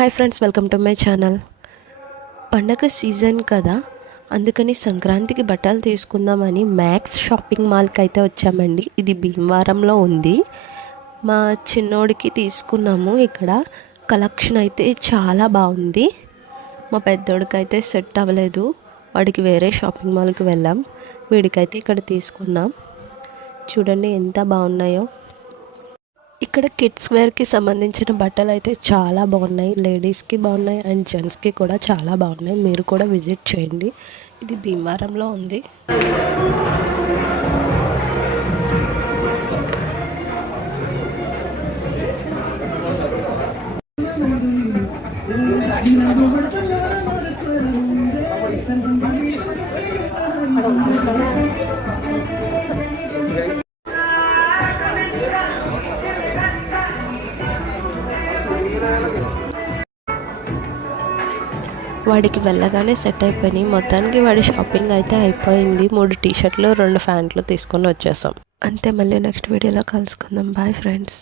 Hi friends, welcome to my channel. పండగ season కదా, అందుకని సంక్రాంతికి బట్టలు తీసుకుందామని మ్యాక్స్ షాపింగ్ మాల్కి అయితే వచ్చామండి. ఇది భీమవరంలో ఉంది. మా చిన్నోడికి తీసుకున్నాము. ఇక్కడ కలెక్షన్ అయితే చాలా బాగుంది. మా పెద్దోడికి అయితే సెట్ అవ్వలేదు, వాడికి వేరే షాపింగ్ మాల్కి వెళ్ళాం. వీడికైతే ఇక్కడ తీసుకున్నాం. చూడండి ఎంత బాగున్నాయో. ఇక్కడ కిడ్స్ వేర్కి సంబంధించిన బట్టలు అయితే చాలా బాగున్నాయి. లేడీస్కి బాగున్నాయి అండ్ జెంట్స్కి కూడా చాలా బాగున్నాయి. మీరు కూడా విజిట్ చేయండి. ఇది భీమవరంలో ఉంది. వాడికి వెళ్ళగానే సెట్ అయిపోయినాయి. మొత్తానికి వాడి షాపింగ్ అయితే అయిపోయింది. 3 టీ షర్ట్లు 2 ప్యాంట్లు తీసుకొని వచ్చేసాం. అంతే, మళ్ళీ నెక్స్ట్ వీడియోలో కలుసుకుందాం. Bye friends.